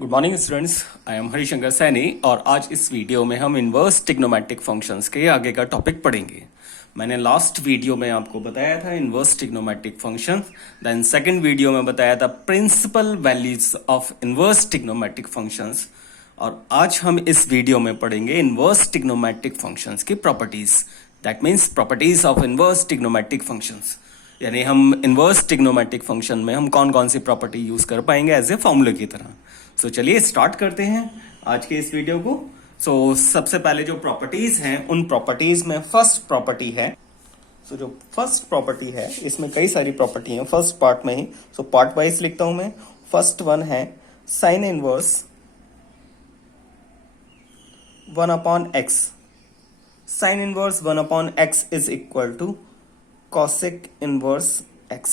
Good morning students, I am Harishankar Saini और आज इस वीडियो में हम इन्वर्स ट्रिग्नोमेट्रिक फंक्शंस के आगे का टॉपिक पढ़ेंगे। मैंने लास्ट वीडियो में आपको बताया था inverse trigonometric functions, then second video में बताया था principal values of inverse trigonometric functions और आज हम इस वीडियो में पढ़ेंगे इन्वर्स ट्रिग्नोमेट्रिक फंक्शंस की properties, that means properties of inverse trigonometric functions. यानी हम इन्वर्स ट्रिग्नोमेट्रिक फंक्शन में हम कौन कौन सी प्रॉपर्टी यूज कर पाएंगे एज ए फॉर्मूले की तरह। सो चलिए स्टार्ट करते हैं आज के इस वीडियो को। सबसे पहले जो प्रॉपर्टीज हैं उन प्रॉपर्टीज में फर्स्ट प्रॉपर्टी है। जो फर्स्ट प्रॉपर्टी है इसमें कई सारी प्रॉपर्टी हैं फर्स्ट पार्ट में ही। पार्ट वाइज लिखता हूं मैं। फर्स्ट वन है sine inverse 1/x। Sine inverse 1/x is equal to cosec inverse x।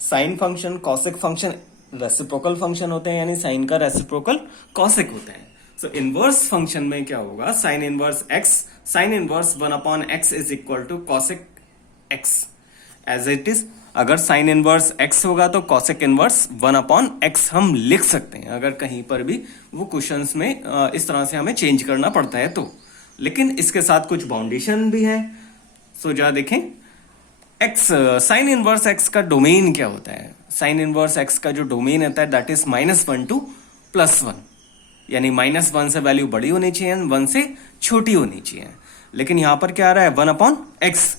Sine function cosec function reciprocal function होते हैं, यानी साइन का रेसिप्रोकल कॉसेक होता है। इनवर्स फंक्शन में क्या होगा, sine inverse x, sine inverse 1/x is equal to cosec x as it is. अगर साइन इनवर्स x होगा तो कॉसेक इनवर्स 1/x हम लिख सकते हैं, अगर कहीं पर भी वो क्वेश्चंस में इस तरह से हमें चेंज करना पड़ता है तो। लेकिन इसके साथ कुछ बाउंडेशन भी है। जरा देखें, x साइन इनवर्स x का डोमेन क्या होता है। साइन इनवर्स x का जो डोमेन होता है दैट इज -1 टू +1, यानी -1 से वैल्यू बड़ी होनी चाहिए, 1 से छोटी होनी चाहिए। लेकिन यहां पर क्या आ रहा है 1/x।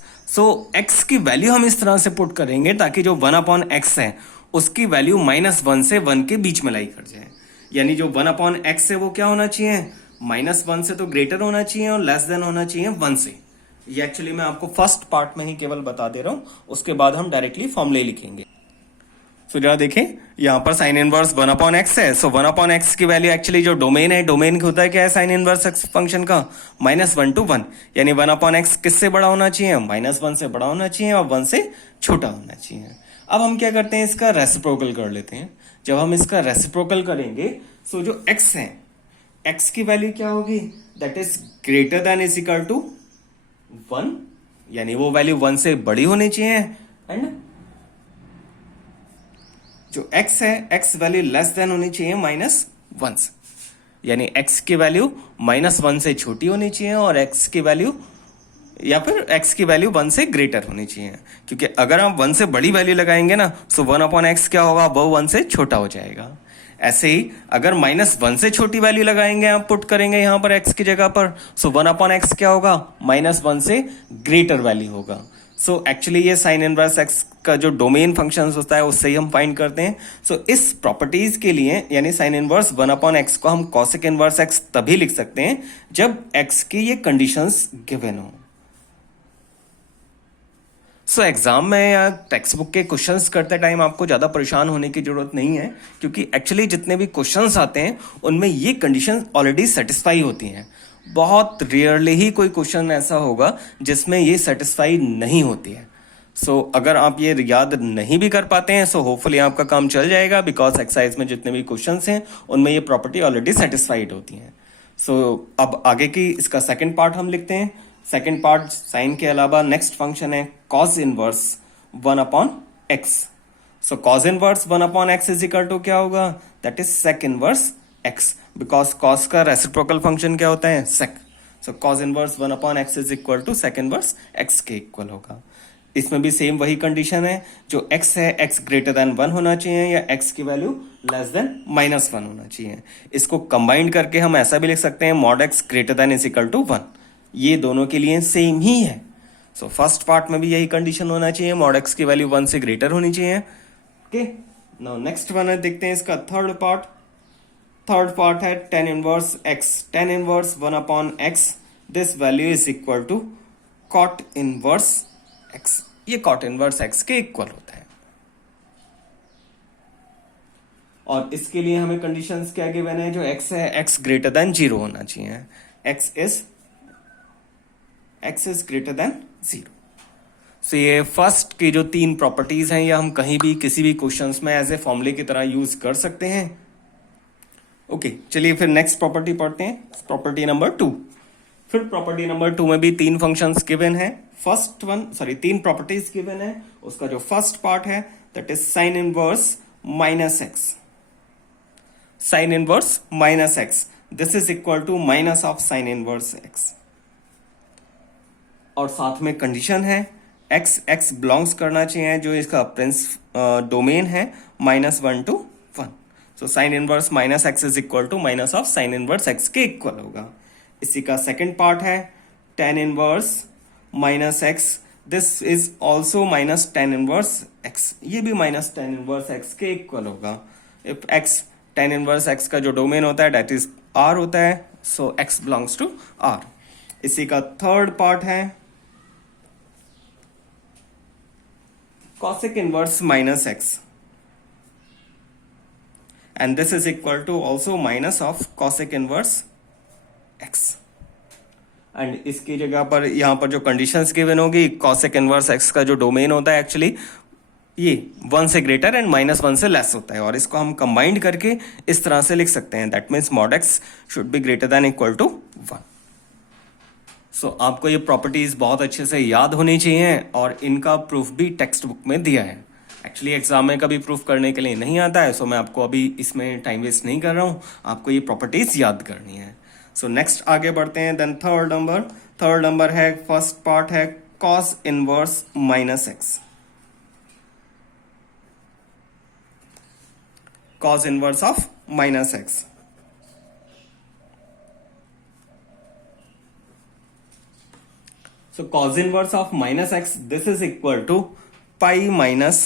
x की वैल्यू हम इस तरह से पुट करेंगे ताकि जो 1/x है उसकी वैल्यू -1 से 1 के बीच में लाई कर जाए। यानी जो 1/x है वो क्या होना चाहिए, -1 से तो ग्रेटर होना चाहिए और लेस देन होना चाहिए 1 से। ये एक्चुअली मैं आपको फर्स्ट पार्ट में ही केवल बता दे रहा हूं, उसके बाद हम डायरेक्टली फॉर्मूले लिखेंगे। जरा देखें, यहां पर साइन इनवर्स 1/x है। 1/x की वैल्यू एक्चुअली जो डोमेन है, डोमेन होता है क्या है साइन इनवर्स x फंक्शन का, -1 टू 1, यानी 1/x किससे बड़ा होना चाहिए, -1 से बड़ा होना चाहिए और 1 से छोटा होना चाहिए। अब हम क्या करते हैं, इसका रेसिप्रोकल कर लेते हैं। जब हम इसका रेसिप्रोकल करेंगे जो x है, x की वैल्यू क्या होगी, that is greater than is equal to 1, यानी वो वैल्यू 1 से बड़ी होनी चाहिए। एंड जो x है, x वैल्यू लेस देन होनी चाहिए -1 से, यानी x की वैल्यू -1 से छोटी होनी चाहिए और x की वैल्यू या फिर x की वैल्यू 1 से ग्रेटर होनी चाहिए। क्योंकि अगर आप 1 से बड़ी वैल्यू लगाएंगे ना, 1/x क्या होगा, वो 1 से छोटा हो जाएगा। ऐसे ही अगर -1 से छोटी वैल्यू लगाएंगे, आप पुट करेंगे यहां पर x की जगह पर, 1/x क्या होगा, -1 से ग्रेटर वैल्यू होगा। एक्चुअली ये साइन इनवर्स x का जो डोमेन फंक्शन होता है उससे ही हम फाइंड करते हैं। इस प्रॉपर्टीज के लिए, यानी साइन इनवर्स 1/x को हम कॉसेक इनवर्स x तभी लिख सकते हैं जब x की ये कंडीशंस गिवन हो। एग्जाम में या टेक्स्ट बुक के क्वेश्चंस करते टाइम आपको ज्यादा परेशान होने की जरूरत नहीं है, क्योंकि एक्चुअली जितने भी क्वेश्चंस आते हैं उनमें ये कंडीशंस ऑलरेडी सेटिस्फाई होती हैं। बहुत रेयरली ही कोई क्वेश्चन ऐसा होगा जिसमें ये सेटिस्फाई नहीं होती है। अगर आप ये याद नहीं भी कर पाते हैं होपफुली आपका काम चल जाएगा, बिकॉज एक्सरसाइज में जितने भी क्वेश्चंस हैं उनमें ये प्रॉपर्टी ऑलरेडी सेटिस्फाइड होती है। अब आगे की इसका सेकेंड पार्ट हम लिखते हैं। सेकेंड पार्ट साइन के अलावा नेक्स्ट फंक्शन है cos inverse 1/x। Cos inverse 1/x is equal to क्या होगा, that is sec inverse x, because cos का रेसिप्रोकल फंक्शन क्या होता है, sec. Cos inverse 1/x is equal to sec inverse x के इक्वल होगा। इसमें भी सेम वही कंडीशन है, जो x है x ग्रेटर देन 1 होना चाहिए या x की वैल्यू लेस देन -1 होना चाहिए। इसको कंबाइंड करके हम ऐसा भी लिख सकते हैं mod x greater than is equal to 1। ये दोनों के लिए सेम ही है। फर्स्ट पार्ट में भी यही कंडीशन होना चाहिए, मॉड x की वैल्यू 1 से ग्रेटर होनी चाहिए। ओके, नाउ नेक्स्ट वन है, देखते हैं इसका थर्ड पार्ट। थर्ड पार्ट है tan inverse x। tan inverse 1/x, this value is equal to cot inverse x। ये cot इनवर्स x के इक्वल होता है। और इसके लिए हमें कंडीशंस क्या गिवन है, जो x है x ग्रेटर देन 0 होना चाहिए। x is greater then 0। ये फर्स्ट की जो 3 प्रॉपर्टीज हैं, ये हम कहीं भी किसी भी क्वेश्चंस में एज ए फॉर्मूले की तरह यूज कर सकते हैं। ओके, चलिए फिर नेक्स्ट प्रॉपर्टी पढ़ते हैं, प्रॉपर्टी नंबर 2। फिर प्रॉपर्टी नंबर 2 में भी 3 फंक्शंस गिवन है। 3 प्रॉपर्टीज गिवन है। उसका जो फर्स्ट पार्ट है that is sine inverse -x। Sine inverse minus x, this is equal to minus of sine inverse x. और साथ में कंडीशन है एक्स एक्स बिलोंग्स करना चाहिए, जो इसका प्रिंस डोमेन है -1 to 1। So sine inverse minus x is equal to minus of sine inverse x के इक्वल होगा। इसी का सेकेंड पार्ट है tan inverse minus x, this is also minus tan inverse x, ये भी माइनस tan इनवर्स एक्स के equal होगा। If x tan inverse x का जो डोमेन होता है डेट इज आर होता है, सो एक्स बिलोंग्स टू आर। इसी का थर्ड पार्ट है cosec inverse minus x, and this is equal to also minus of cosec inverse x। And इसकी जगह पर यहां पर जो कंडीशंस गिवन होगी, cosec inverse x का जो डोमेन होता है एक्चुअली ये 1 से ग्रेटर एंड -1 से लेस होता है, और इसको हम कंबाइंड करके इस तरह से लिख सकते हैं, that means mod x should be greater than equal to 1। So आपको ये प्रॉपर्टीज बहुत अच्छे से याद होनी चाहिए, और इनका प्रूफ भी टेक्स्ट बुक में दिया है। एक्चुअली एग्जाम में कभी प्रूफ करने के लिए नहीं आता है, सो मैं आपको अभी इसमें टाइम वेस्ट नहीं कर रहा हूँ, आपको ये प्रॉपर्टीज याद करनी है। सो नेक्स्ट आगे बढ़ते हैं। देन थर्ड नंबर है, फर्स्ट पार्ट है cos inverse minus x, cos inverse of minus x. So cos inverse of minus x, this is equal to pi minus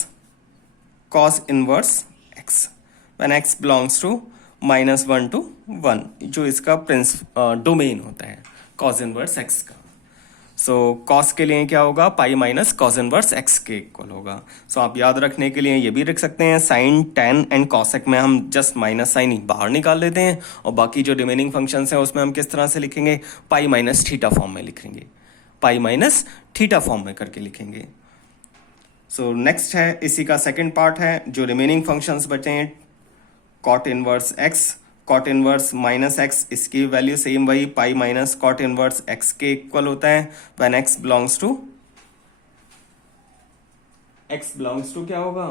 cos inverse x when x belongs to -1 to 1, जो इसका domain होता है cos inverse x का। सो cos के लिए क्या होगा, pi minus cos inverse x के इक्वल होगा। सो आप याद रखने के लिए ये भी रख सकते हैं, साइन tan एंड cosec में हम जस्ट माइनस साइन ही बाहर निकाल लेते हैं, और बाकी जो रिमेनिंग फंक्शंस हैं उसमें हम किस तरह से लिखेंगे, पाई माइनस थीटा फॉर्म में लिखेंगे, पाई माइनस थीटा फॉर्म में करके लिखेंगे। सो नेक्स्ट है, इसी का सेकंड पार्ट है, जो रिमेनिंग फंक्शंस बचे हैं cot inverse x, cot inverse minus x, इसकी वैल्यू सेम वही pi minus cot inverse x के इक्वल होता है व्हेन एक्स बिलोंग्स टू क्या होगा,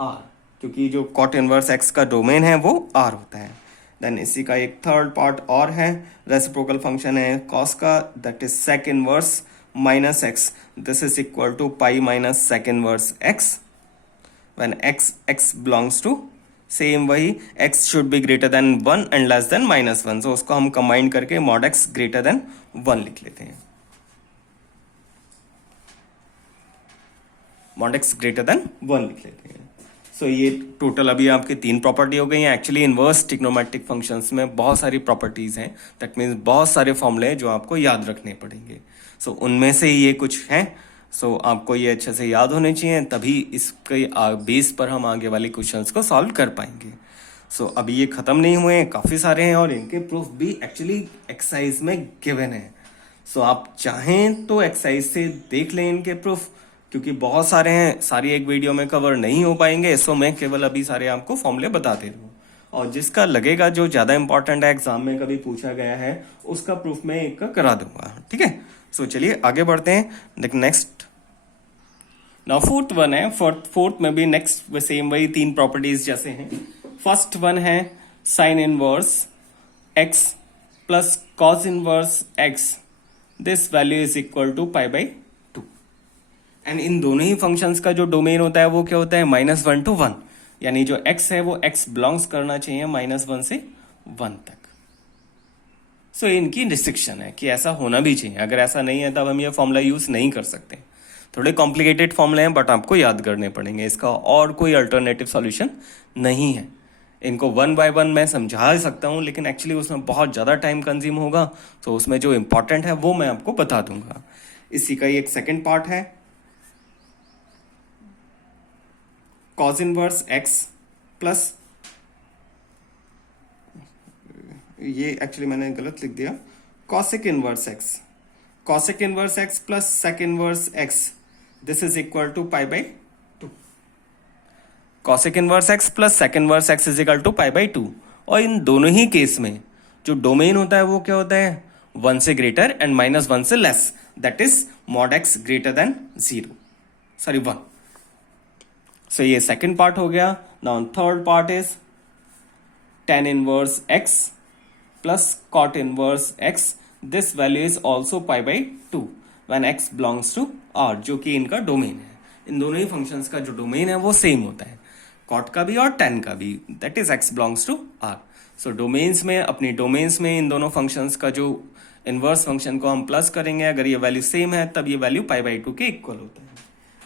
आर, क्योंकि जो कॉट इनवर्स एक्स का डोमेन है वो आर होता है। देन इसी का एक थर्ड पार्ट और है, रेसिप्रोकल फंक्शन है कॉस का, that is sec inverse minus x, this is equal to pi minus sec inverse x when x belongs to same वही x should be greater than 1 and less than -1, so उसको हम combine करके mod x greater than 1 लिख लेते हैं, mod x greater than 1 लिख लेते हैं। सो ये टोटल अभी आपकी 3 प्रॉपर्टी हो गई हैं। एक्चुअली इनवर्स ट्रिग्नोमेट्रिक फंक्शंस में बहुत सारी प्रॉपर्टीज हैं, दैट मीन्स बहुत सारे फॉर्मूले हैं जो आपको याद रखने पड़ेंगे। सो उनमें से ये कुछ हैं, सो आपको ये अच्छे से याद होने चाहिए, तभी इसके बेस पर हम आगे वाले क्वेश्चंस को सॉल्व कर पाएंगे। सो अभी ये खत्म नहीं हुए हैं, काफ़ी सारे हैं, और इनके प्रूफ भी एक्चुअली एक्सरसाइज में गिवन है। सो आप चाहें तो एक्सरसाइज से देख लें इनके प्रूफ, क्योंकि बहुत सारे हैं, सारी एक वीडियो में कवर नहीं हो पाएंगे, सो मैं केवल अभी सारे आपको फॉर्मूले बता दे रहा हूँ, और जिसका लगेगा जो ज़्यादा इंपॉर्टेंट है, एग्जाम में कभी पूछा गया है, उसका प्रूफ मैं एक का करा दूंगा, ठीक है। सो चलिए आगे बढ़ते हैं। देख नेक्स्ट नाउ फोर्थ वन है, फोर्थ में भी नेक्स्ट सेम वही 3 प्रॉपर्टीज जैसे हैं। फर्स्ट वन है sine inverse x plus cos inverse x, this value is equal to pi by 2, and इन दोनों ही फंक्शंस का जो डोमेन होता है वो क्या होता है, -1 to 1, यानी जो x है वो x बिलोंग्स करना चाहिए -1 से 1 तक। सो इनकी रिस्ट्रिक्शन है कि ऐसा होना भी चाहिए, अगर ऐसा नहीं है तब हम ये फॉर्मूला यूज नहीं कर सकते। थोड़े कॉम्प्लिकेटेड फॉर्मूले हैं, बट आपको याद करने पड़ेंगे, इसका और कोई अल्टरनेटिव सॉल्यूशन नहीं है। इनको 1 by 1 मैं समझा सकता हूँ, लेकिन एक्चुअली उसमें बहुत ज़्यादा टाइम कंज्यूम होगा, तो उसमें जो इंपॉर्टेंट है वो मैं आपको बता दूंगा। इसी का एक सेकेंड पार्ट है cos इनवर्स x प्लस, ये एक्चुअली मैंने गलत लिख दिया, cosec inverse x plus sec inverse x, this is equal to pi by 2। cosec inverse x plus sec inverse x is equal to pi by 2, और इन दोनों ही case में जो domain होता है वो क्या होता है, 1 से ग्रेटर एंड -1 से less, that is mod x greater than 1। सो ये सेकेंड पार्ट हो गया। Now third part is tan inverse x plus cot inverse x, this value is also pi by 2 when x belongs to R, जो कि इनका domain है। इन दोनों ही functions का जो डोमेन है वो सेम होता है, cot का भी और tan का भी, that is x belongs to R। So domains में, अपनी डोमेन्स में इन दोनों फंक्शंस का जो इनवर्स फंक्शन को हम प्लस करेंगे, अगर ये वैल्यू सेम है तब ये वैल्यू पाई बाई 2 के इक्वल होता है।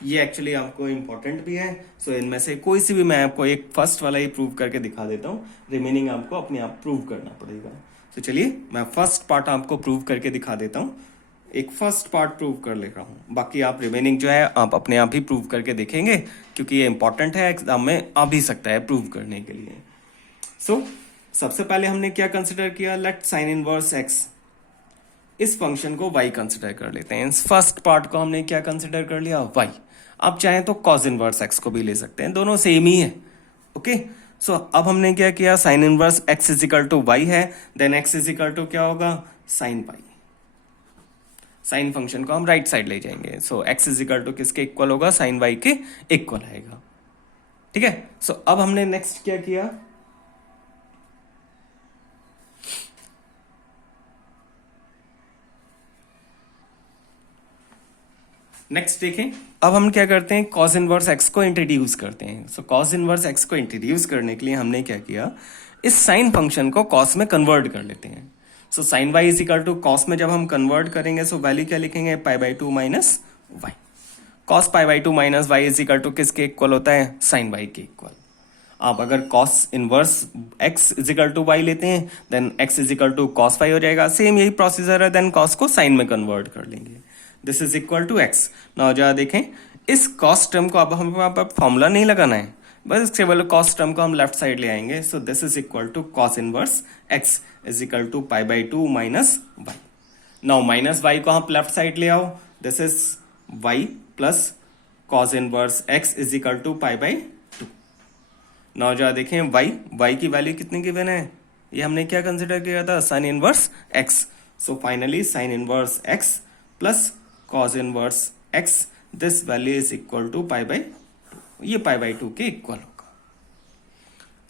ये एक्चुअली आपको इंपॉर्टेंट भी है। सो इनमें से कोई सी भी मैं आपको एक फर्स्ट वाला ही प्रूव करके दिखा देता हूँ, रिमेनिंग आपको अपने आप प्रूव करना पड़ेगा। तो चलिए मैं फर्स्ट पार्ट आपको प्रूव करके दिखा देता हूँ, एक फर्स्ट पार्ट प्रूव कर ले रहा हूँ, बाकी आप रिमेनिंग जो है आप अपने आप ही प्रूव करके देखेंगे, क्योंकि ये इंपॉर्टेंट है, एग्जाम में आ भी सकता है प्रूव करने के लिए। सो सबसे पहले हमने क्या कंसिडर किया, लेट साइन इनवर्स एक्स, इस फंक्शन को y कंसिडर कर लेते हैं। इस फर्स्ट पार्ट को हमने क्या कंसिडर कर लिया, y। आप चाहें तो cos इनवर्स x को भी ले सकते हैं, दोनों सेम ही है। ओके, सो अब हमने क्या किया, sine inverse x is equal to y है, then x is equal to क्या होगा, साइन पाई। साइन फंक्शन को हम राइट साइड ले जाएंगे, सो x इज इक्वल टू किसके इक्वल होगा, साइन y के इक्वल आएगा। ठीक है, सो अब हमने नेक्स्ट क्या किया, नेक्स्ट देखें, अब हम क्या करते हैं, cos इनवर्स x को इंट्रोड्यूस करते हैं। सो cos इनवर्स x को इंट्रोड्यूस करने के लिए हमने क्या किया, इस साइन फंक्शन को cos में कन्वर्ट कर लेते हैं। So sine y is equal to cos में जब हम कन्वर्ट करेंगे, सो वैल्यू क्या लिखेंगे, pi by 2 minus y. cos pi by 2 minus y is equal to किसके इक्वल होता है, साइन y के इक्वल। आप अगर cos inverse x is equal to y लेते हैं, then x is equal to cos y हो जाएगा। सेम यही प्रोसीजर है, देन cos को साइन में कन्वर्ट कर लेंगे। This is equal to x. Now जरा देखें, इस कॉस टर्म को अब हम फॉर्मूला नहीं लगाना है, बस इसके बदले कॉस टर्म को हम लेफ्ट साइड ले आएंगे। So this is equal to cos inverse x is equal to pi by 2 minus y. Now minus y को आप लेफ्ट साइड ले आओ, this is y plus cos inverse x is equal to pi by 2। Now जरा देखें, Y की value कितनी given है, ये हमने क्या कंसिडर किया था, sine inverse x. So finally sine inverse x plus cos inverse x, this value is equal to pi by 2, ये पाई बाई 2 के इक्वल होगा।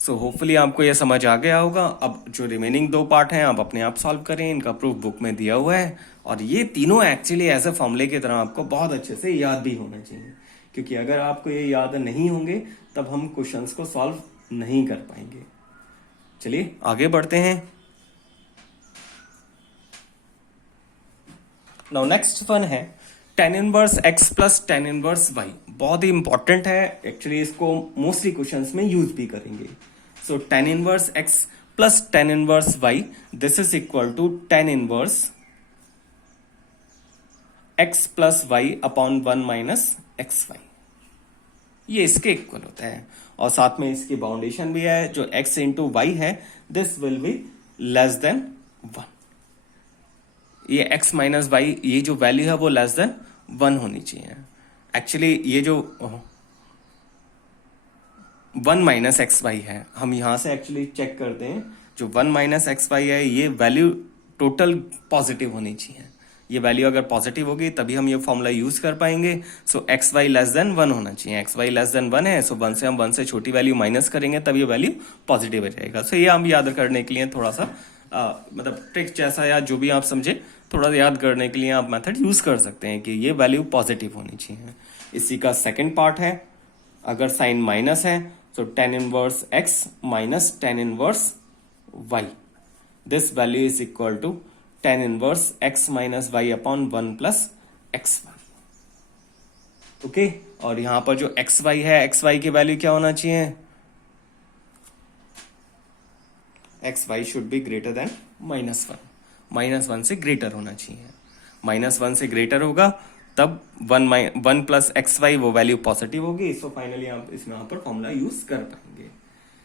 सो होपफुली आपको ये समझ आ गया होगा। अब जो रिमेनिंग दो पार्ट हैं आप अपने आप सॉल्व करें, इनका प्रूफ बुक में दिया हुआ है, और ये तीनों एक्चुअली ऐसे फॉर्मूले की तरह आपको बहुत अच्छे से याद भी होना चाहिए, क्योंकि अगर आपको ये याद नहीं होंगे तब हम क्वेश्चंस को सॉल्व नहीं कर पाएंगे। चलिए आगे बढ़ते हैं। नाउ नेक्स्ट वन है tan inverse x plus tan inverse y। बहुत ही इंपॉर्टेंट है एक्चुअली, इसको मोस्टली क्वेश्चंस में यूज भी करेंगे। So tan inverse x plus tan inverse y, this is equal to tan inverse x plus y upon 1 minus x y, ये इसके equal होता है। और साथ में इसकी बाउंडेशन भी है, जो x इंटू वाई है, this will be less than 1। ये x माइनस वाई, ये जो वैल्यू है वो लेस देन 1 होनी चाहिए। एक्चुअली ये जो 1 माइनस एक्स वाई है, हम यहां से एक्चुअली चेक करते हैं, जो 1 माइनस एक्स वाई है ये वैल्यू टोटल पॉजिटिव होनी चाहिए। ये वैल्यू अगर पॉजिटिव होगी तभी हम ये फॉर्मूला यूज कर पाएंगे। सो एक्स वाई लेस देन 1 होना चाहिए। एक्स वाई लेस देन 1 है, सो 1 से हम 1 से छोटी वैल्यू माइनस करेंगे तब ये वैल्यू पॉजिटिव हो जाएगा। सो ये हम याद करने के लिए थोड़ा सा मतलब ट्रिक जैसा, या जो भी आप समझे, थोड़ा याद करने के लिए आप मेथड यूज कर सकते हैं कि ये वैल्यू पॉजिटिव होनी चाहिए। इसी का सेकंड पार्ट है, अगर साइन माइनस है तो tan inverse x minus tan inverse y, this value is equal to tan inverse x minus y upon 1 plus x y. Okay, और यहां पर जो एक्स वाई है, एक्स वाई की वैल्यू क्या होना चाहिए, x y should be greater than -1, -1 से ग्रेटर होना चाहिए। -1 से ग्रेटर होगा तब 1 प्लस एक्स वाई वो वैल्यू पॉजिटिव होगी। सो फाइनली आप इसमें यहाँ पर फॉर्मूला यूज कर पाएंगे।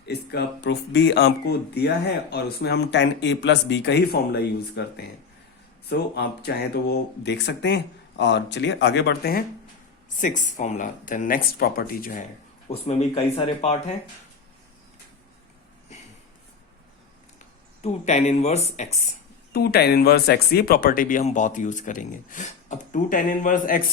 इसका प्रूफ भी आपको दिया है, और उसमें हम tan a प्लस बी का ही फॉर्मूला यूज करते हैं। सो आप चाहें तो वो देख सकते हैं। और चलिए आगे बढ़ते हैं। 6 फॉर्मूला, द नेक्स्ट प्रॉपर्टी जो है उसमें भी कई सारे पार्ट हैं। 2 tan inverse x, 2 tan inverse x, ये प्रॉपर्टी भी हम बहुत यूज करेंगे। अब 2 tan इनवर्स x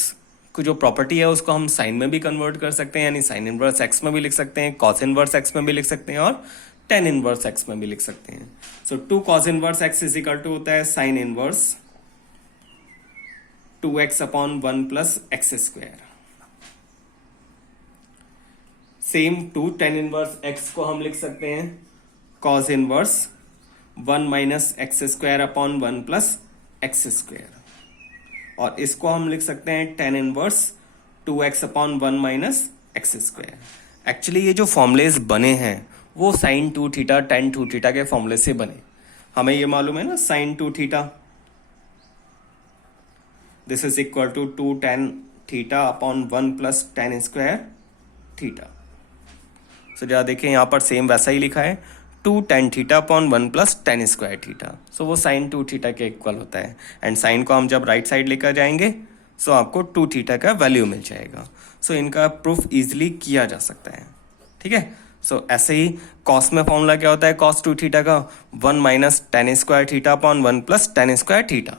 को जो प्रॉपर्टी है उसको हम साइन में भी कन्वर्ट कर सकते हैं, यानी साइन इनवर्स x में भी लिख सकते हैं, कॉस इनवर्स x में भी लिख सकते हैं, और टेन इनवर्स एक्स में भी लिख सकते हैं। So 2 cos inverse x is equal to होता है sine inverse 2x upon 1 plus x square. Same 2 tan inverse x को हम लिख सकते हैं cos inverse 1 minus x square upon 1 plus x square, और इसको हम लिख सकते हैं tan inverse 2x upon 1 minus x square. Actually ये जो फॉर्मुलेज बने हैं वो साइन 2 थीटा टेन 2 थीटा के फॉर्मूले से बने। हमें ये मालूम है ना sine 2 theta this is equal to 2 tan theta upon 1 plus tan square theta. So जरा देखिए यहाँ पर सेम वैसा ही लिखा है 2 tan theta upon 1 plus tan square theta. So वो साइन 2 थीटा के इक्वल होता है, एंड साइन को हम जब राइट साइड लेकर जाएंगे सो आपको 2 थीटा का वैल्यू मिल जाएगा। सो इनका प्रूफ इजीली किया जा सकता है, ठीक है। सो ऐसे ही कॉस में फॉर्मूला क्या होता है कॉस 2 थीटा का 1 minus ten square theta upon 1 plus tan square theta,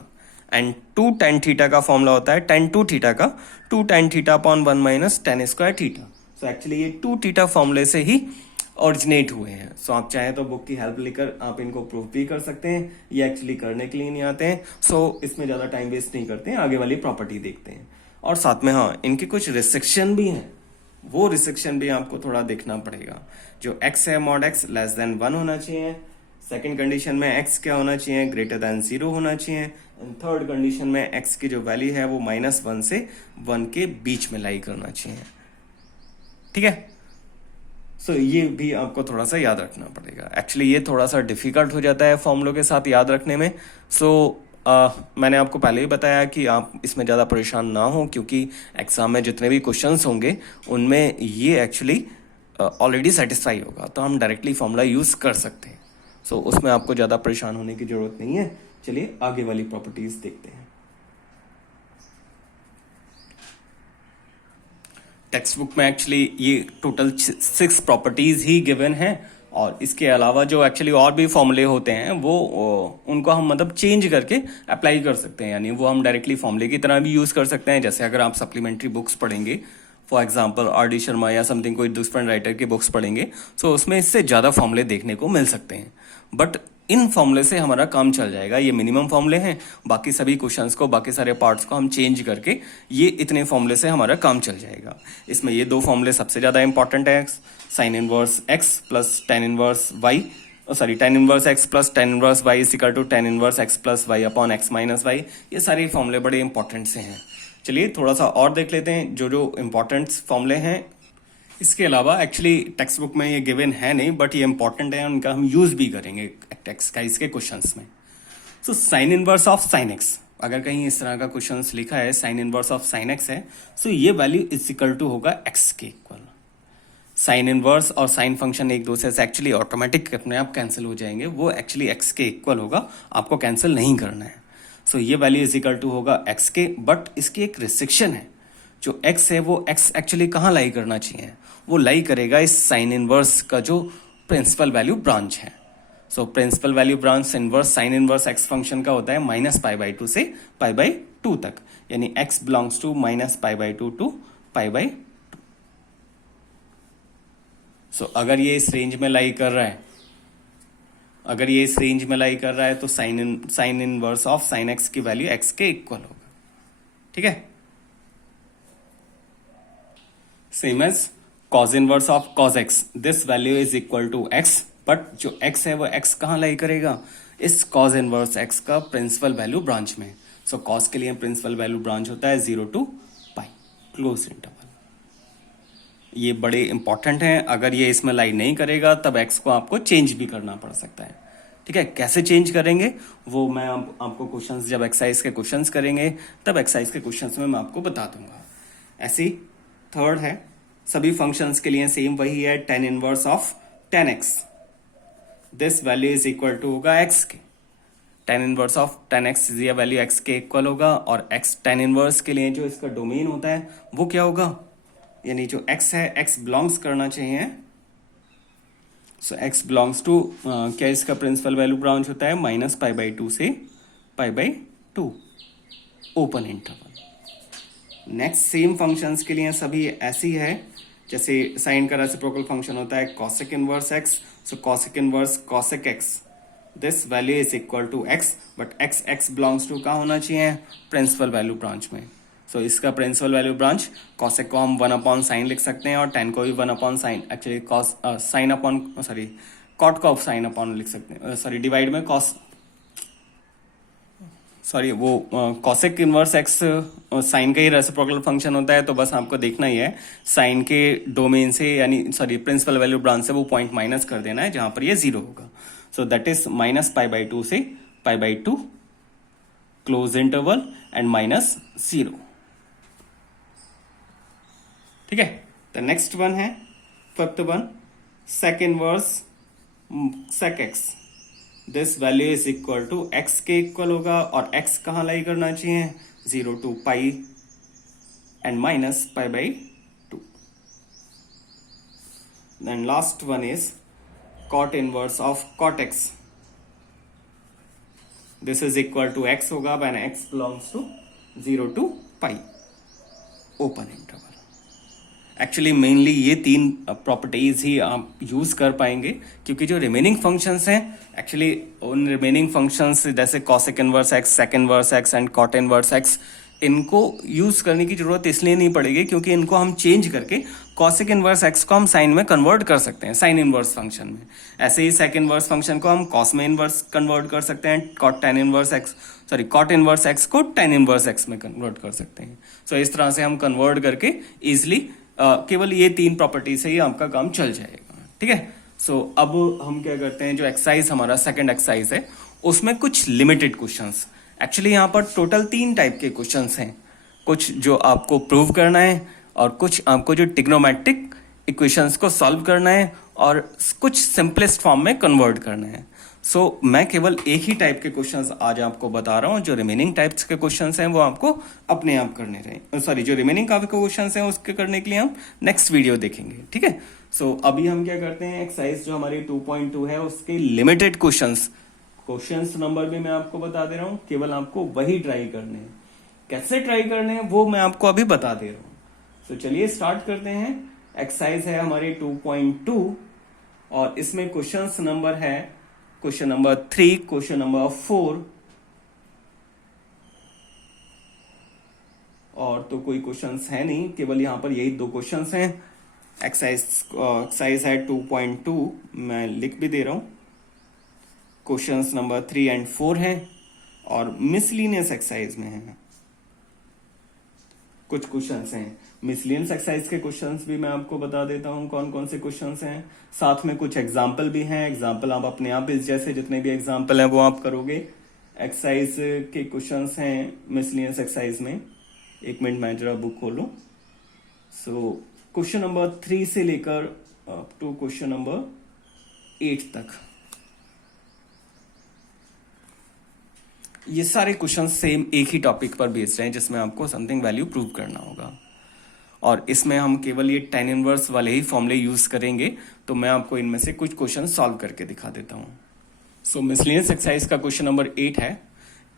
and 2 tan theta का फॉर्मूला होता है टेन 2 थीटा का 2 tan theta upon 1 minus ten square theta. So actually ये 2 थीटा फॉर्मूले से ही ओरिजिनेट हुए हैं। सो आप चाहे तो बुक की हेल्प लेकर आप इनको प्रूफ भी कर सकते हैं, ये एक्चुअली करने के लिए नहीं आते हैं। सो इसमें ज्यादा टाइम वेस्ट नहीं करते हैं, आगे वाली प्रॉपर्टी देखते हैं। और साथ में हाँ इनके कुछ रिस्ट्रिक्शन भी हैं, वो रिस्ट्रिक्शन भी आपको थोड़ा देखना पड़ेगा। जो x है मॉड x लेस देन 1 होना चाहिए, सेकंड कंडीशन में x क्या होना चाहिए ग्रेटर देन 0 होना चाहिए, एंड थर्ड कंडीशन में x की जो वैल्यू है वो -1 से 1 के बीच में लाई करना चाहिए, ठीक है। सो ये भी आपको थोड़ा सा याद रखना पड़ेगा। एक्चुअली ये थोड़ा सा डिफिकल्ट हो जाता है फॉर्मूलों के साथ याद रखने में। मैंने आपको पहले ही बताया कि आप इसमें ज़्यादा परेशान ना हो, क्योंकि एग्जाम में जितने भी क्वेश्चंस होंगे उनमें ये एक्चुअली ऑलरेडी सेटिस्फाई होगा, तो हम डायरेक्टली फॉर्मूला यूज़ कर सकते हैं। सो उसमें आपको ज़्यादा परेशान होने की ज़रूरत नहीं है। चलिए आगे वाली प्रॉपर्टीज देखते हैं। टेक्स्ट बुक में एक्चुअली ये टोटल 6 प्रॉपर्टीज ही गिवन है, और इसके अलावा जो एक्चुअली और भी फॉर्मूले होते हैं वो उनको हम मतलब चेंज करके अप्लाई कर सकते हैं, यानी वो हम डायरेक्टली फॉर्मूले की तरह भी यूज़ कर सकते हैं। जैसे अगर आप सप्लीमेंट्री बुक्स पढ़ेंगे, फॉर एग्जांपल R.D. शर्मा या समथिंग कोई दूसरे राइटर की बुक्स पढ़ेंगे, सो उसमें इससे ज़्यादा फॉर्मूले देखने को मिल सकते हैं, बट इन फॉर्मूले से हमारा काम चल जाएगा। ये मिनिमम फॉर्मूले हैं, बाकी सभी क्वेश्चंस को बाकी सारे पार्ट्स को हम चेंज करके ये इतने फॉर्मूले से हमारा काम चल जाएगा। इसमें ये 2 फॉर्मूले सबसे ज़्यादा इंपॉर्टेंट है, sine inverse x plus tan inverse y, sorry tan inverse x plus tan inverse y is equal to tan inverse x plus y upon x minus y। ये सारे फॉर्मूले बड़े इंपॉर्टेंट से हैं। चलिए थोड़ा सा और देख लेते हैं जो जो इंपॉर्टेंट फॉर्मूले हैं। इसके अलावा एक्चुअली टेक्स्ट बुक में ये गिवन है नहीं, बट ये इंपॉर्टेंट है, उनका हम यूज भी करेंगे टेक्स्ट का इसके क्वेश्चंस में। सो sine inverse of sine x, अगर कहीं इस तरह का क्वेश्चंस लिखा है sine inverse of sine x है, सो ये वैल्यू इज इक्वल टू होगा एक्स के इक्वल। साइन इनवर्स और साइन फंक्शन एक दूसरे से एक्चुअली ऑटोमेटिक अपने आप कैंसिल हो जाएंगे, वो एक्चुअली एक्स के इक्वल होगा, आपको कैंसिल नहीं करना है। सो ये वैल्यू इज इक्वल टू होगा एक्स के, बट इसकी एक रिस्ट्रिक्शन है। जो x है वो x एक्चुअली कहाँ लाई करना चाहिए, वो लाई करेगा इस साइन इनवर्स का जो प्रिंसिपल वैल्यू ब्रांच है। So principal value branch inverse sine inverse x function का होता है -π/2 से π/2 तक, यानी x belongs to -π/2 to π/2। So अगर ये इस रेंज में लाई कर रहा है, अगर ये इस रेंज में लाई कर रहा है तो sine inverse of sine x की वैल्यू x के इक्वल होगा, ठीक है। Same as cos inverse of cos x, this value is equal to x, but जो x है वो x कहाँ लाई करेगा, इस cos इनवर्स x का प्रिंसिपल वैल्यू ब्रांच में। सो cos के लिए प्रिंसिपल वैल्यू ब्रांच होता है 0 to π, क्लोज इंटरवल। ये बड़े इंपॉर्टेंट हैं, अगर ये इसमें लाई नहीं करेगा तब x को आपको चेंज भी करना पड़ सकता है, ठीक है। कैसे चेंज करेंगे वो मैं आपको क्वेश्चंस जब एक्सरसाइज के क्वेश्चंस करेंगे तब एक्सरसाइज के क्वेश्चंस में मैं आपको बता दूंगा। ऐसी थर्ड है, सभी फंक्शंस के लिए सेम वही है, tan inverse of tan x, this value is equal to होगा एक्स के। Tan inverse of tan x ये वैल्यू एक्स के इक्वल होगा, और एक्स टेन इनवर्स के लिए जो इसका डोमेन होता है वो क्या होगा, यानी जो x है x बिलोंग्स करना चाहिए। सो x बिलोंग्स टू क्या इसका प्रिंसिपल वैल्यू ब्रांच होता है -π/2 से π/2 open interval. Next same functions के लिए सभी ऐसी है, जैसे साइन का रेसिप्रोकल फंक्शन होता है cosec inverse x, So cosec inverse cosec x, this value is equal to x, but x belongs to कहाँ होना चाहिए, प्रिंसिपल वैल्यू ब्रांच में. सो इसका प्रिंसिपल वैल्यू ब्रांच कॉसेक को हम 1 अपॉन साइन लिख सकते हैं और टेन को भी 1 upon sine, actually cos sine upon sorry cot को साइन अपॉन लिख सकते हैं, सॉरी डिवाइड में कॉस, सॉरी वो कॉसेक इनवर्स एक्स साइन का ही रेसिप्रोकल फंक्शन होता है. तो बस आपको देखना ही है साइन के डोमेन से, यानी सॉरी प्रिंसिपल वैल्यू ब्रांच से वो पॉइंट माइनस कर देना है जहां पर ये 0 होगा. सो दैट इज माइनस π/2 से π/2 क्लोज इंटरवल एंड माइनस 0. ठीक है. द नेक्स्ट वन है fifth one, sec inverse sec x, this value is equal to x के इक्वल होगा और एक्स कहां लाई करना चाहिए, 0 to π and minus π/2. Then last one is cot inverse of cot x, this is equal to x होगा when x belongs to 0 to π open interval. Actually mainly ये तीन properties ही आप यूज कर पाएंगे, क्योंकि जो रिमेनिंग फंक्शंस हैं एक्चुअली उन रिमेनिंग फंक्शंस जैसे cosec inverse x, sec inverse x and cot inverse x, इनको यूज करने की जरूरत इसलिए नहीं पड़ेगी क्योंकि इनको हम चेंज करके कॉसेक इनवर्स एक्स को हम साइन में कन्वर्ट कर सकते हैं, साइन इनवर्स फंक्शन में. ऐसे ही सेक इनवर्स फंक्शन को हम कॉस में इनवर्स कन्वर्ट कर सकते हैं, cot tan inverse x, sorry cot inverse x को टेन इनवर्स एक्स में कन्वर्ट कर सकते हैं. सो इस तरह से हम कन्वर्ट करके इजिली केवल ये तीन प्रॉपर्टी से ही आपका काम चल जाएगा. ठीक है. सो अब हम क्या करते हैं, जो एक्सरसाइज हमारा सेकंड एक्सरसाइज है उसमें कुछ लिमिटेड क्वेश्चंस, एक्चुअली यहाँ पर टोटल 3 टाइप के क्वेश्चंस हैं. कुछ जो आपको प्रूव करना है और कुछ आपको जो ट्रिग्नोमेट्रिक इक्वेशंस को सॉल्व करना है और कुछ सिंपलेस्ट फॉर्म में कन्वर्ट करना है. सो मैं केवल एक ही टाइप के क्वेश्चंस आज आपको बता रहा हूं, जो रिमेनिंग टाइप्स के क्वेश्चंस हैं वो आपको अपने आप करने रहे, सॉरी जो रिमेनिंग का क्वेश्चंस हैं उसके करने के लिए हम नेक्स्ट वीडियो देखेंगे. ठीक है. सो अभी हम क्या करते हैं, एक्सरसाइज जो हमारी 2.2 है उसके लिमिटेड क्वेश्चंस नंबर भी मैं आपको बता दे रहा हूं, केवल आपको वही ट्राई करने हैं. कैसे ट्राई करने हैं वो मैं आपको अभी बता दे रहा हूं. सो चलिए स्टार्ट करते हैं. एक्सरसाइज है हमारी 2.2 और इसमें क्वेश्चंस नंबर है क्वेश्चन नंबर 3, क्वेश्चन नंबर 4 और तो कोई क्वेश्चंस है नहीं, केवल यहां पर यही 2 क्वेश्चंस हैं. एक्सरसाइज है 2.2, मैं लिख भी दे रहा हूं. क्वेश्चंस नंबर 3 एंड 4 है और मिसलिनियस एक्सरसाइज में है कुछ क्वेश्चंस हैं. मिसलिनियस एक्सरसाइज के क्वेश्चंस भी मैं आपको बता देता हूं कौन कौन से क्वेश्चंस हैं. साथ में कुछ एग्जाम्पल भी हैं. एग्जाम्पल आप अपने आप इस जैसे जितने भी एग्जाम्पल हैं वो आप करोगे. एक्सरसाइज के क्वेश्चंस हैं मिसलिनियस एक्सरसाइज में. एक मिनट मैं जरा बुक खोलूं. सो क्वेश्चन नंबर 3 से लेकर अप टू क्वेश्चन नंबर 8 तक ये सारे क्वेश्चन सेम एक ही टॉपिक पर बेस्ड हैं, जिसमें आपको समथिंग वैल्यू प्रूव करना होगा. और इसमें हम केवल ये टेन इनवर्स वाले ही फॉर्मूले यूज करेंगे. तो मैं आपको इनमें से कुछ क्वेश्चन सॉल्व करके दिखा देता हूं. सो मिसलिनियस एक्सरसाइज का क्वेश्चन नंबर 8 है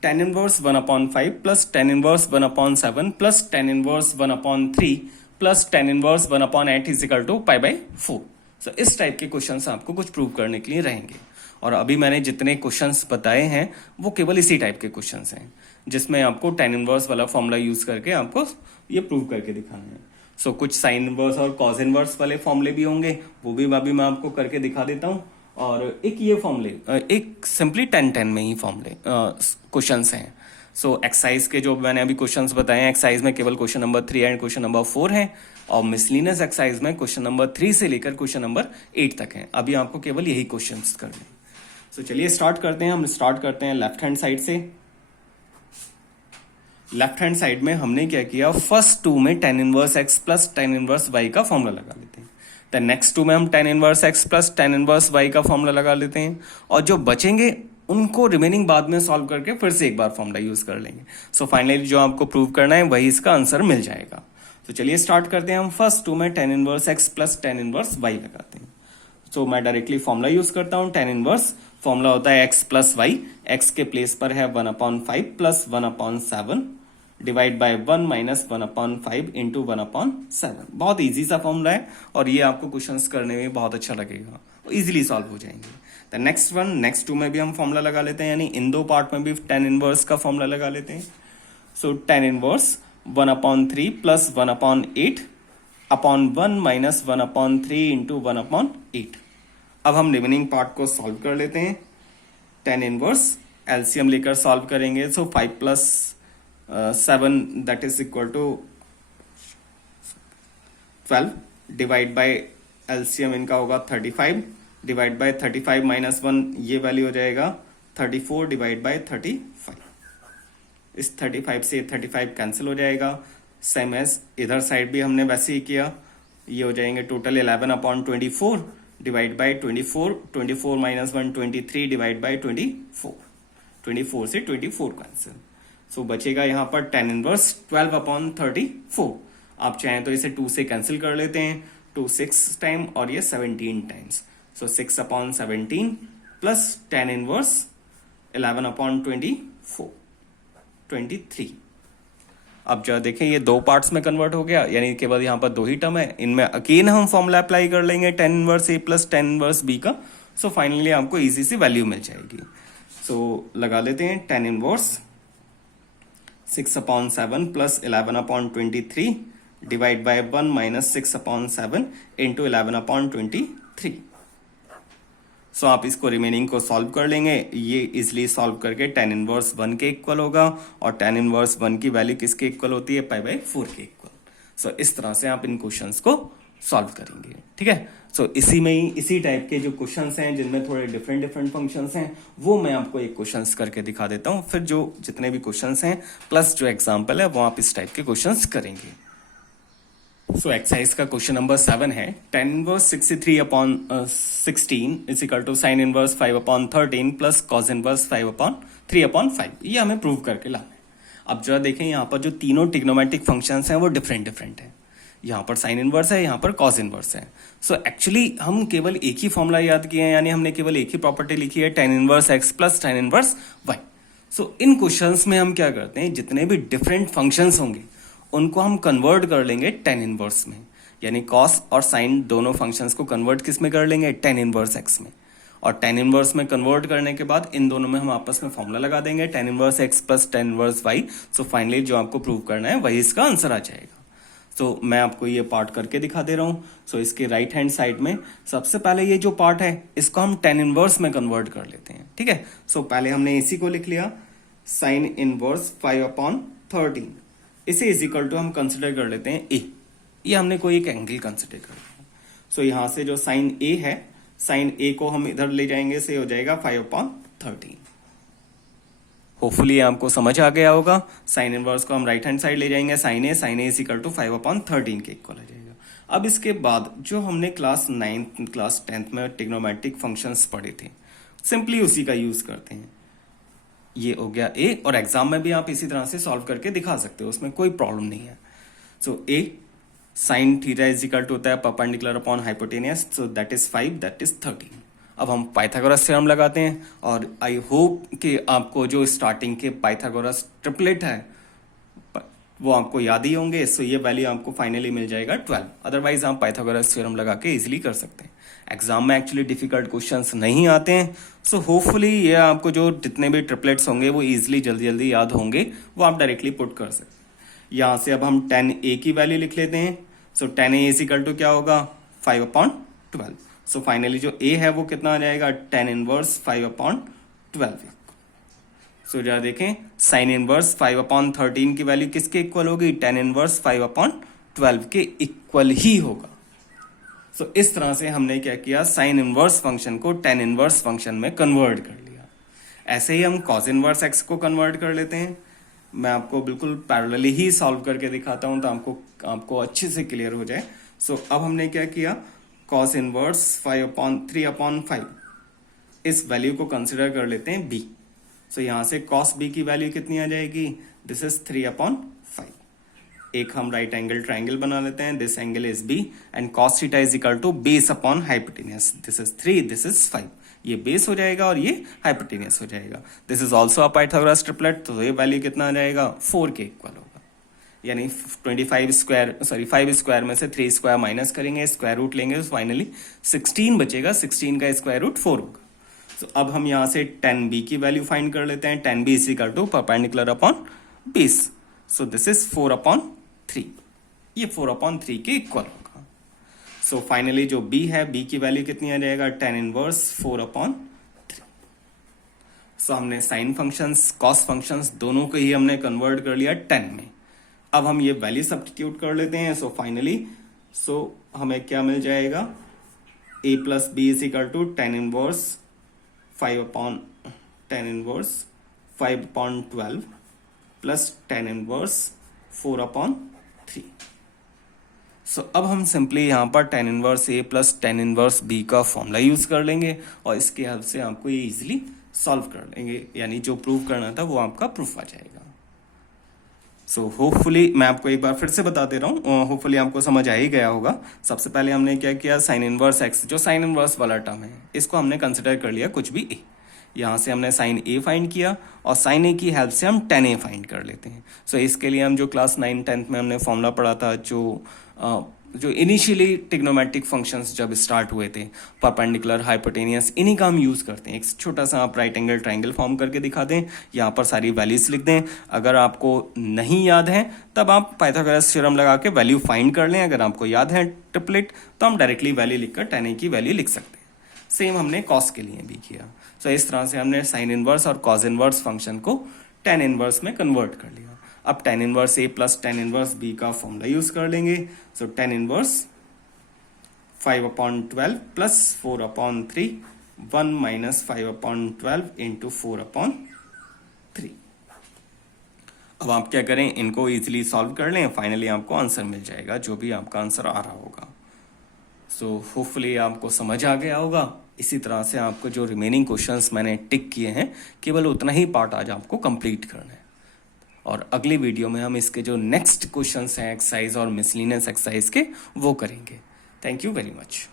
tan inverse 1/5 plus tan inverse 1/7 plus tan inverse 1/3 plus tan inverse 1/8 is equal to π/4. So इस टाइप के क्वेश्चन आपको कुछ प्रूव करने के लिए रहेंगे. और अभी मैंने जितने क्वेश्चंस बताए हैं वो केवल इसी टाइप के क्वेश्चंस हैं, जिसमें आपको टेन इनवर्स वाला फॉर्मूला यूज करके आपको ये प्रूव करके दिखाना है. सो कुछ साइन इनवर्स और कॉज इनवर्स वाले फॉर्मूले भी होंगे, वो भी अभी मैं आपको करके दिखा देता हूं. और एक ये फॉर्मूले एक सिंपली 10-10 में ही फॉर्मूले क्वेश्चंस हैं. सो एक्सरसाइज के जो मैंने अभी क्वेश्चंस बताए हैं, एक्सरसाइज में केवल question number 3 and question number 4 है और मिसलिनियस एक्सरसाइज में क्वेश्चन नंबर 3 से लेकर क्वेश्चन नंबर 8 तक है. अभी आपको केवल यही क्वेश्चंस करने हैं. सो चलिए स्टार्ट करते हैं. हम स्टार्ट करते हैं लेफ्ट हैंड साइड से. लेफ्ट हैंड साइड में हमने क्या किया, फर्स्ट 2 में tan inverse x plus tan inverse y का फॉर्मूला लगा लेते हैं. देन नेक्स्ट 2 में हम tan inverse x plus tan inverse y का फॉर्मूला लगा लेते हैं. और जो बचेंगे उनको रिमेनिंग बाद में सॉल्व करके फिर से एक बार फॉर्मूला यूज कर लेंगे. सो फाइनली जो आपको प्रूव करना है वही इसका आंसर मिल जाएगा. तो चलिए स्टार्ट करते हैं. हम फर्स्ट 2 में tan inverse x plus tan inverse y लगाते हैं. सो मैं डायरेक्टली फॉर्मूला यूज करता हूं. टेन इनवर्स फॉर्मूला होता है एक्स प्लस वाई. एक्स के प्लेस पर है 1/5 plus 1/7 divide by 1 minus 1/5 into 1/7. बहुत इजी सा फॉर्मूला है और ये आपको क्वेश्चंस करने में बहुत अच्छा लगेगा. इजीली सॉल्व हो जाएंगे। The next one, next two में भी हम फॉर्मूला लगा लेते हैं, यानी इन दो पार्ट में भी tan इनवर्स का फॉर्मूला लगा लेते हैं। So tan inverse 1/3 plus 1/8 upon 1 minus 1/3 into 1/8। अब हम रिमेनिंग पार्ट को सॉल्व कर लेते हैं। tan इनवर्स एलसीएम लेकर सॉल्व करेंगे। So 5 plus 7 that is equal to 12 divide by LCM इनका होगा 35 डिवाइड बाय 35 माइनस 1 ये वैल्यू हो जाएगा 34 डिवाइड बाय 35। इस 35 से 35 कैंसिल हो जाएगा। सेम एज इधर साइड भी हमने वैसे ही किया, ये हो जाएंगे total 11/24 divide by 24, 24 minus 1 23 divide by 24, 24 से 24 कैंसिल। सो बचेगा यहाँ पर tan इनवर्स 12/34। आप चाहें तो इसे 2 से कैंसिल कर लेते हैं, 2 6 टाइम और ये 17 टाइम्स। सो 6/17 प्लस tan इनवर्स 11/24 23। अब जरा देखें ये दो पार्ट्स में कन्वर्ट हो गया, यानी केवल यहाँ पर दो ही टर्म है, इनमें अगेन हम फॉर्मूला अप्लाई कर लेंगे tan inverse a plus tan inverse b का। सो फाइनली आपको इजी सी वैल्यू मिल जाएगी। सो लगा लेते हैं tan inverse 6/7 plus 11/23 divide by 1 minus 6/7 into 11/23। सो आप इसको रिमेनिंग को सॉल्व कर लेंगे। ये इजिली सॉल्व करके tan इनवर्स 1 के इक्वल होगा, और tan इनवर्स 1 की वैल्यू किसके इक्वल होती है, π/4 के इक्वल। सो इस तरह से आप इन क्वेश्चंस को सॉल्व करेंगे। ठीक है। सो इसी में ही इसी टाइप के जो क्वेश्चंस हैं जिनमें थोड़े डिफरेंट फंक्शंस हैं, वो मैं आपको एक क्वेश्चंस करके दिखा देता हूं। फिर जो जितने भी क्वेश्चंस हैं प्लस जो एग्जाम्पल है वो आप इस टाइप के क्वेश्चंस करेंगे। सो एक्सरसाइज का क्वेश्चन नंबर 7 है tan inverse 63/16 is equal to sin inverse 5/13 plus cos inverse 3/5। ये हमें प्रूव करके लाना है। अब जरा देखें यहाँ पर जो तीनों ट्रिग्नोमेट्रिक फंक्शंस हैं वो डिफरेंट हैं। यहाँ पर sin इनवर्स है, यहाँ पर cos इनवर्स है। सो एक्चुअली हम केवल एक ही फॉर्मूला याद किए हैं, यानी हमने केवल एक ही प्रॉपर्टी लिखी है tan inverse x plus tan inverse y। सो इन क्वेश्चंस में हम क्या करते हैं, जितने भी डिफरेंट फंक्शंस होंगे उनको हम कन्वर्ट कर लेंगे tan इनवर्स में, यानी cos और sin दोनों फंक्शंस को कन्वर्ट किस में कर लेंगे, tan इनवर्स x में। और tan इनवर्स में कन्वर्ट करने के बाद इन दोनों में हम आपस में फॉर्मूला लगा देंगे tan inverse x plus tan inverse y। सो फाइनली जो आपको प्रूव करना है वही इसका आंसर आ जाएगा। सो मैं आपको ये पार्ट करके दिखा दे रहा हूँ। सो इसके राइट हैंड साइड में सबसे पहले ये जो पार्ट है इसको हम tan इनवर्स में कन्वर्ट कर लेते हैं। ठीक है। सो पहले हमने इसी को लिख लिया sin इनवर्स 5/13। इसे इज इक्वल टू हम कंसिडर कर लेते हैं ए। ये हमने कोई एक एंगल कंसिडर कर लिया। सो यहां से जो साइन ए है, साइन ए को हम इधर ले जाएंगे, से हो जाएगा 5/13। होपफुली आपको समझ आ गया होगा। साइन इनवर्स को हम राइट हैंड साइड ले जाएंगे, sine a is equal to 5/13 के इक्वल आ जाएगा। अब इसके बाद जो हमने क्लास 9th क्लास 10th में ट्रिग्नोमेट्रिक फंक्शंस पढ़े थे, सिंपली उसी का यूज करते हैं। ये हो गया ए, और एग्जाम में भी आप इसी तरह से सॉल्व करके दिखा सकते हो, उसमें कोई प्रॉब्लम नहीं है। So a sine theta is equal to होता है perpendicular upon hypotenuse, so that is 5, that is 13। अब हम पाइथागोरस थ्योरम लगाते हैं, और आई होप कि आपको जो स्टार्टिंग के पाइथागोरस ट्रिपलेट है वो आपको याद ही होंगे। सो ये वैल्यू आपको फाइनली मिल जाएगा 12। अदरवाइज आप पाइथागोरस थ्योरम लगा के इजिली कर सकते हैं। एग्जाम में एक्चुअली डिफिकल्ट क्वेश्चंस नहीं आते हैं। सो होपफुली ये आपको जो जितने भी ट्रिपलेट्स होंगे वो इजिली जल्दी याद होंगे, वो आप डायरेक्टली पुट कर सकते हैं। यहाँ से अब हम tan a की वैल्यू लिख लेते हैं। So tan a is equal to क्या होगा, 5/12। सो फाइनली जो a है वो कितना आ जाएगा, tan इनवर्स 5/12। सो जरा देखें साइन इनवर्स 5/13 की वैल्यू किसके इक्वल होगी, tan इनवर्स 5/12 के इक्वल ही होगा। सो इस तरह से हमने क्या किया, साइन इनवर्स फंक्शन को tan इनवर्स फंक्शन में कन्वर्ट कर लिया। ऐसे ही हम cos इनवर्स x को कन्वर्ट कर लेते हैं। मैं आपको बिल्कुल पैरेलली ही सॉल्व करके दिखाता हूं, तो आपको अच्छे से क्लियर हो जाए। सो अब हमने क्या किया, cos इनवर्स 3/5 इस वैल्यू को कंसिडर कर लेते हैं b। सो यहां से cos b की वैल्यू कितनी आ जाएगी, दिस इज 3/5। एक हम राइट एंगल ट्राइंगल बना लेते हैं, this angle is b and cos theta is equal to base upon hypotenuse, this is 3, this is 5। ये बेस हो जाएगा और ये हाइपोटेनियस हो जाएगा। This is also a Pythagoras triplet, तो ये वैल्यू कितना आ जाएगा, 4 के इक्वल होगा। यानी 5 स्क्वायर में से 3 स्क्वायर माइनस करेंगे, स्क्वायर रूट लेंगे, तो फाइनली 16 बचेगा, 16 का स्क्वायर रूट 4 होगा। तो अब हम यहां से 10b की वैल्यू फाइंड कर लेते हैं। 10b is equal to perpendicular upon base, so this is 4/3, ये 4/3 के इक्वल होगा। सो फाइनली जो b है, b की वैल्यू कितनी आ जाएगा, tan इनवर्स 4/3। सो हमने साइन फंक्शंस, कॉस फंक्शंस दोनों को ही हमने कन्वर्ट कर लिया 10 में। अब हम ये वैल्यू सब्स्टिट्यूट कर लेते हैं। सो फाइनली हमें क्या मिल जाएगा, a plus b is equal to tan inverse 5/12 plus tan inverse 4/3। So अब हम सिंपली यहां पर tan inverse a plus tan inverse b का फॉर्मूला यूज कर लेंगे और इसके हेल्प से आपको ये इजीली सॉल्व कर लेंगे, यानी जो प्रूव करना था वो आपका प्रूफ आ जाएगा। सो होपफुली मैं आपको एक बार फिर से बता दे रहा हूँ, होपफुली आपको समझ आ ही गया होगा। सबसे पहले हमने क्या किया, साइन इनवर्स एक्स, जो साइन इनवर्स वाला टर्म है, इसको हमने कंसिडर कर लिया कुछ भी ए। यहाँ से हमने साइन ए फाइंड किया और साइन ए की हेल्प से हम tan ए फाइंड कर लेते हैं। सो इसके लिए हम जो क्लास 9-10 में हमने फॉर्मूला पढ़ा था, जो इनिशियली ट्रिग्नोमेट्रिक फंक्शंस जब स्टार्ट हुए थे, परपेंडिकुलर, हाइपोटेनियस, इन्हीं का हम यूज करते हैं। एक छोटा सा आप राइट एंगल ट्राइंगल फॉर्म करके दिखा दें, यहाँ पर सारी वैल्यूज लिख दें। अगर आपको नहीं याद है तब आप पाइथागोरस थ्योरम लगा के वैल्यू फाइंड कर लें। अगर आपको याद है ट्रिपलेट, तो हम डायरेक्टली वैल्यू लिखकर tan a की वैल्यू लिख सकते हैं। सेम हमने कॉस के लिए भी किया। सो इस तरह से हमने साइन इनवर्स और कॉस इनवर्स फंक्शन को tan इनवर्स में कन्वर्ट कर लिया। अब tan inverse a plus tan inverse b का फॉर्मूला यूज कर लेंगे। सो tan inverse 5/12 plus 4/3, 1 minus 5/12 into 4/3। अब आप क्या करें, इनको इजीली सॉल्व कर लें, फाइनली आपको आंसर मिल जाएगा, जो भी आपका आंसर आ रहा होगा। सो होपफुली आपको समझ आ गया होगा। इसी तरह से आपको जो रिमेनिंग क्वेश्चंस मैंने टिक किए हैं, केवल उतना ही पार्ट आज आपको कंप्लीट करना है। और अगली वीडियो में हम इसके जो नेक्स्ट क्वेश्चंस हैं एक्सरसाइज और मिसलिनियस एक्सरसाइज के, वो करेंगे। Thank you very much.